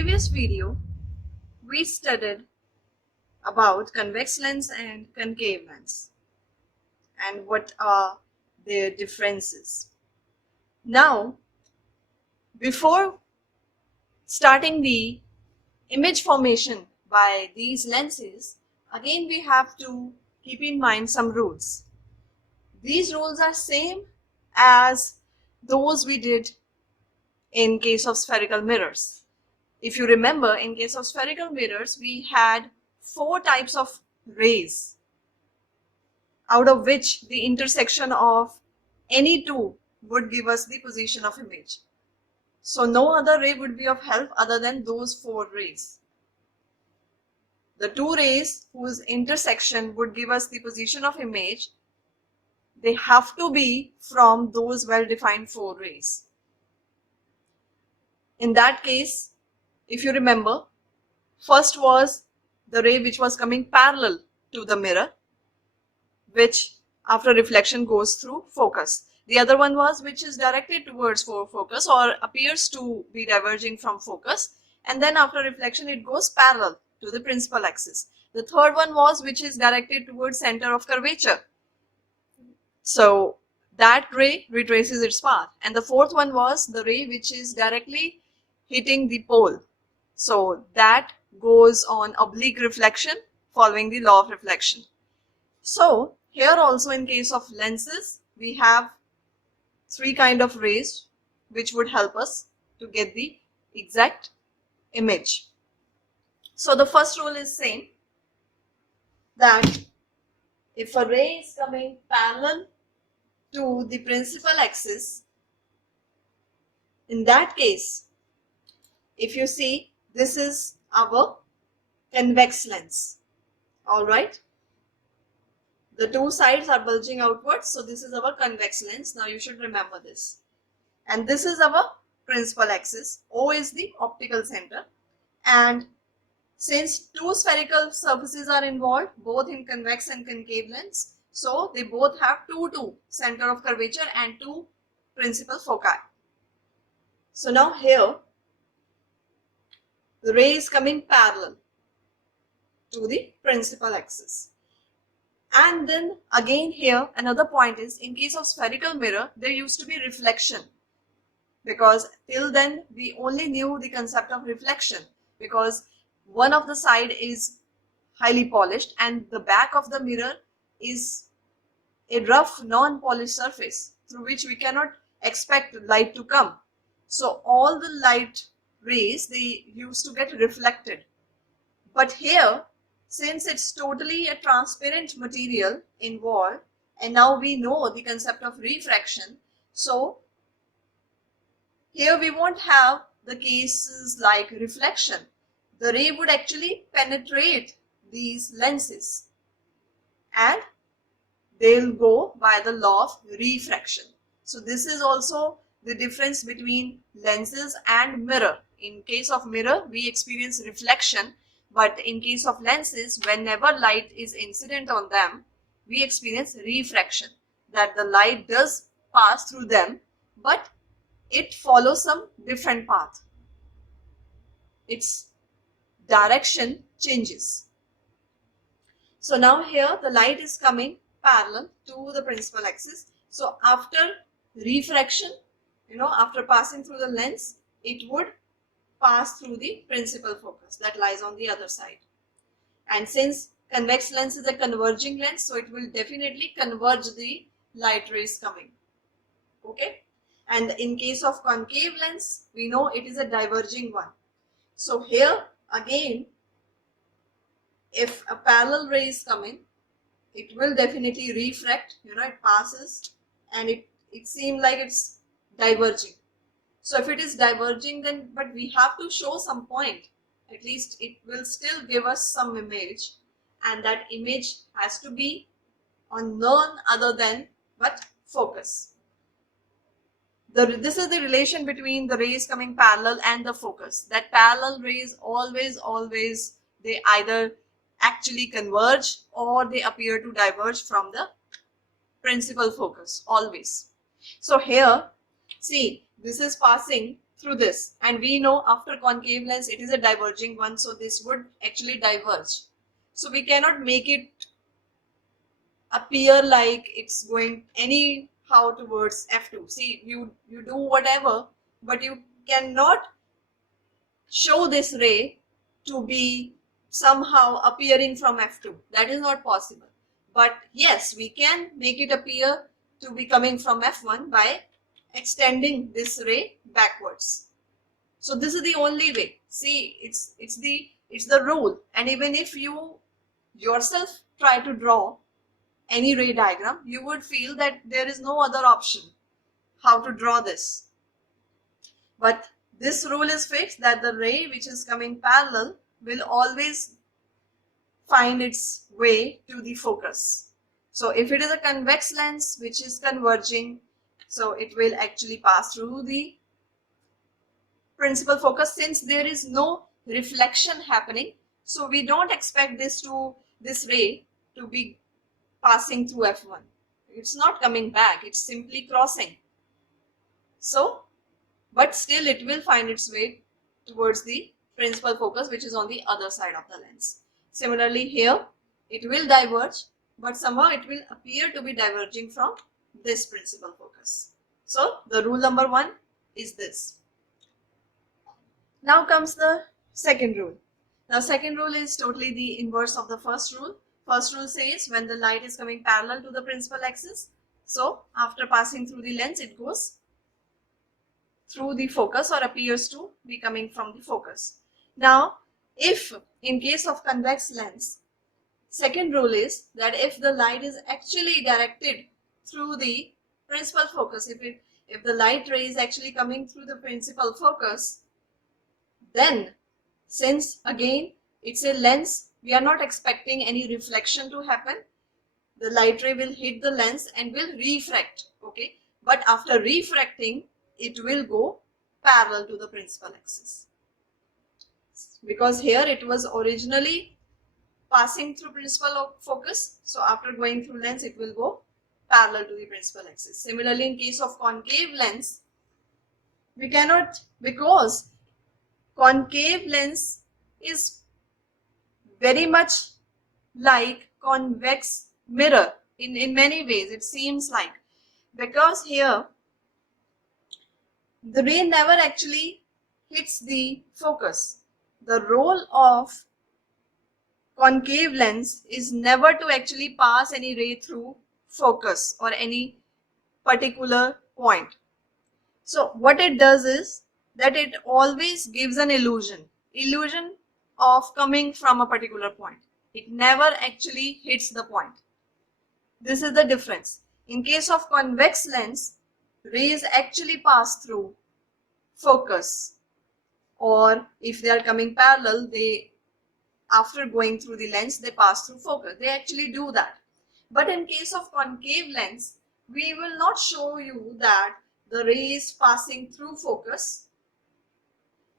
previous video, we studied about convex lens and concave lens and what are their differences. Now, before starting the image formation by these lenses, again we have to keep in mind some rules. These rules are same as those we did in case of spherical mirrors. If you remember, in case of spherical mirrors, we had 4 types of rays, out of which the intersection of any two would give us the position of image. So no other ray would be of help other than those 4 rays. The 2 rays whose intersection would give us the position of image, they have to be from those well-defined 4 rays. In that case, if you remember, first was the ray which was coming parallel to the mirror, which after reflection goes through focus. The other one was which is directed towards focus or appears to be diverging from focus, and then after reflection it goes parallel to the principal axis. The third one was which is directed towards center of curvature. So that ray retraces its path. And the fourth one was the ray which is directly hitting the pole. So that goes on oblique reflection following the law of reflection. So here also in case of lenses, we have 3 kind of rays which would help us to get the exact image. So the first rule is same, that if a ray is coming parallel to the principal axis, in that case, if you see, this is our convex lens. Alright. The 2 sides are bulging outwards, so this is our convex lens. Now you should remember this. And this is our principal axis. O is the optical center. And since 2 spherical surfaces are involved, both in convex and concave lens, so they both have 2 center of curvature and 2 principal foci. So now here, the ray is coming parallel to the principal axis. And then again here, another point is, in case of spherical mirror, there used to be reflection, because till then we only knew the concept of reflection, because one of the side is highly polished and the back of the mirror is a rough non-polished surface through which we cannot expect light to come. So all the light rays, they used to get reflected. But here, since it's totally a transparent material involved, and now we know the concept of refraction, so here we won't have the cases like reflection. The ray would actually penetrate these lenses and they'll go by the law of refraction. So this is also the difference between lenses and mirror. In case of mirror, we experience reflection, but in case of lenses, whenever light is incident on them, we experience refraction, that the light does pass through them, but it follows some different path. Its direction changes. So now here the light is coming parallel to the principal axis. So after refraction, after passing through the lens, it would pass through the principal focus that lies on the other side. And since convex lens is a converging lens, so it will definitely converge the light rays coming. Okay. And in case of concave lens, we know it is a diverging one. So here again, if a parallel ray is coming, it will definitely refract, it passes and it seems like it's diverging. So if it is diverging, then, but we have to show some point, at least it will still give us some image, and that image has to be on none other than but focus. This is the relation between the rays coming parallel and the focus. That parallel rays always, they either actually converge or they appear to diverge from the principal focus, always. So here, see, this is passing through this, and we know after concave lens it is a diverging one, so this would actually diverge. So we cannot make it appear like it's going anyhow towards F2. See, you do whatever, but you cannot show this ray to be somehow appearing from F2. That is not possible. But yes, we can make it appear to be coming from F1 by extending this ray backwards. So this is the only way. See, it's the rule. And even if you yourself try to draw any ray diagram, you would feel that there is no other option how to draw this. But this rule is fixed that the ray which is coming parallel will always find its way to the focus. So if it is a convex lens which is converging, so it will actually pass through the principal focus. Since there is no reflection happening, so we don't expect this ray to be passing through F1. It's not coming back, it's simply crossing. So, but still it will find its way towards the principal focus, which is on the other side of the lens. Similarly here, it will diverge, but somehow it will appear to be diverging from this principal focus. So the rule number 1 is this. Now comes the second rule. Now second rule is totally the inverse of the first rule. First rule says when the light is coming parallel to the principal axis, so after passing through the lens, it goes through the focus or appears to be coming from the focus. Now, if in case of convex lens, second rule is that if the light is actually directed through the principal focus, if the light ray is actually coming through the principal focus, then since again it's a lens, we are not expecting any reflection to happen. The light ray will hit the lens and will refract, okay? But after refracting, it will go parallel to the principal axis. Because here it was originally passing through principal focus, so after going through lens, it will go parallel to the principal axis. Similarly, in case of concave lens, we cannot, because concave lens is very much like convex mirror in many ways, it seems like, because here the ray never actually hits the focus. The role of concave lens is never to actually pass any ray through focus or any particular point. So what it does is that it always gives an illusion of coming from a particular point. It never actually hits the point. This is the difference. In case of convex lens, rays actually pass through focus, or if they are coming parallel, after going through the lens, they pass through focus. They actually do that. But in case of concave lens, we will not show you that the ray is passing through focus,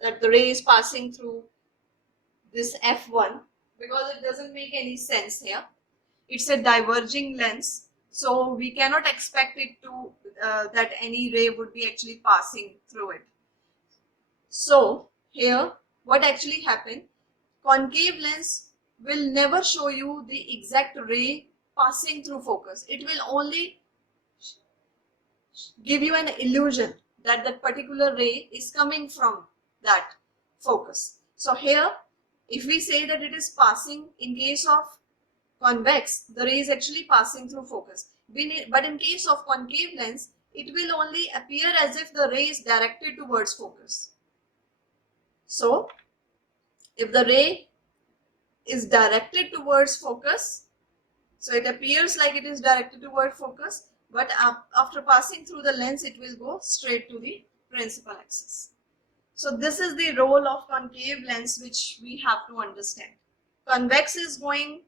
that the ray is passing through this F1, because it doesn't make any sense here. It's a diverging lens, so we cannot expect it to that any ray would be actually passing through it. So here what actually happened, concave lens will never show you the exact ray passing through focus. It will only give you an illusion that that particular ray is coming from that focus. So here, if we say that it is passing, in case of convex, the ray is actually passing through focus. But in case of concave lens, it will only appear as if the ray is directed towards focus. So, if the ray is directed towards focus, so it appears like it is directed toward focus, but after passing through the lens, it will go straight to the principal axis. So this is the role of concave lens which we have to understand. Convex is going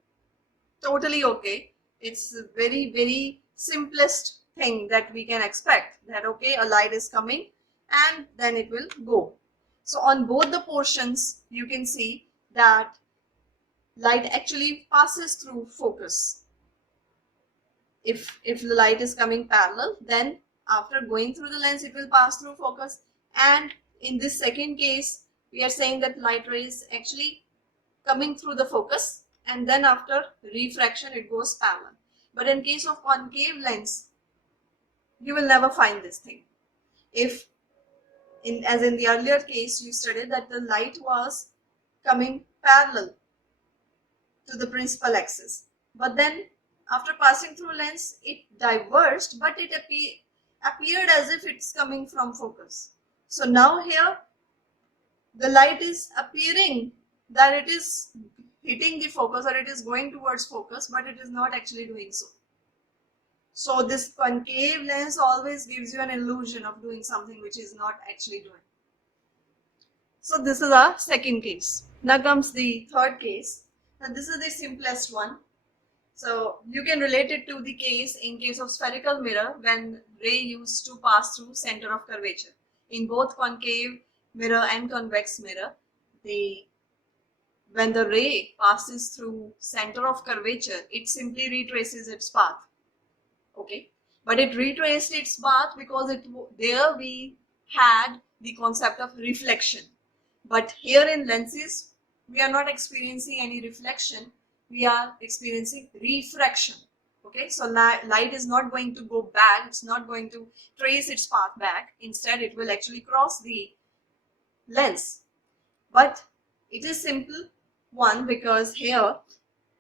totally okay. It's a very, very simplest thing that we can expect, that okay, a light is coming and then it will go. So on both the portions, you can see that light actually passes through focus. If the light is coming parallel, then after going through the lens, it will pass through focus. And in this second case, we are saying that light ray is actually coming through the focus, and then after refraction, it goes parallel. But in case of concave lens, you will never find this thing. If, as in the earlier case, you studied that the light was coming parallel to the principal axis, but then after passing through lens, it diverged, but it appeared as if it's coming from focus. So now here, the light is appearing that it is hitting the focus, or it is going towards focus, but it is not actually doing so. So this concave lens always gives you an illusion of doing something which is not actually doing. So this is our second case. Now comes the third case, and this is the simplest one. So you can relate it to the case in case of spherical mirror when ray used to pass through center of curvature. In both concave mirror and convex mirror, when the ray passes through center of curvature, it simply retraces its path. Okay, but it retraced its path because there we had the concept of reflection. But here in lenses, we are not experiencing any reflection, we are experiencing refraction. Okay, so light is not going to go back, it's not going to trace its path back. Instead, it will actually cross the lens. But it is simple one, because here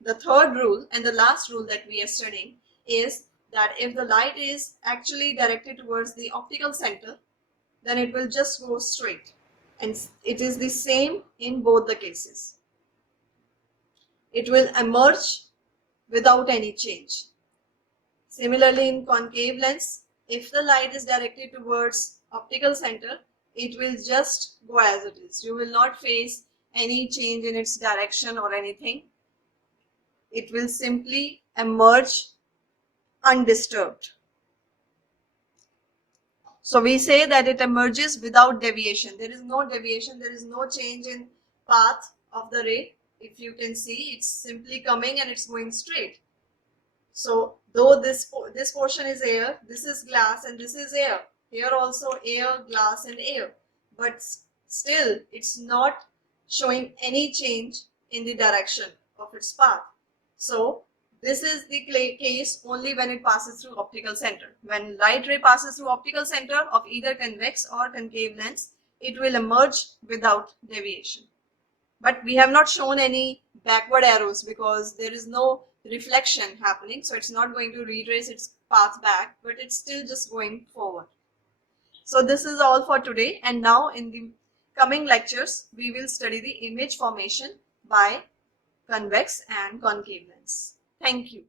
the third rule and the last rule that we are studying is that if the light is actually directed towards the optical center, then it will just go straight. And it is the same in both the cases. It will emerge without any change. Similarly, in concave lens, if the light is directed towards optical center, it will just go as it is. You will not face any change in its direction or anything. It will simply emerge undisturbed. So we say that it emerges without deviation. There is no deviation, there is no change in path of the ray. If you can see, it's simply coming and it's going straight. So though this portion is air, this is glass, and this is air. Here also air, glass and air. But still it's not showing any change in the direction of its path. So this is the case only when it passes through optical center. When light ray passes through optical center of either convex or concave lens, it will emerge without deviation. But we have not shown any backward arrows because there is no reflection happening. So it's not going to retrace its path back, but it's still just going forward. So this is all for today. And now in the coming lectures, we will study the image formation by convex and concave lens. Thank you.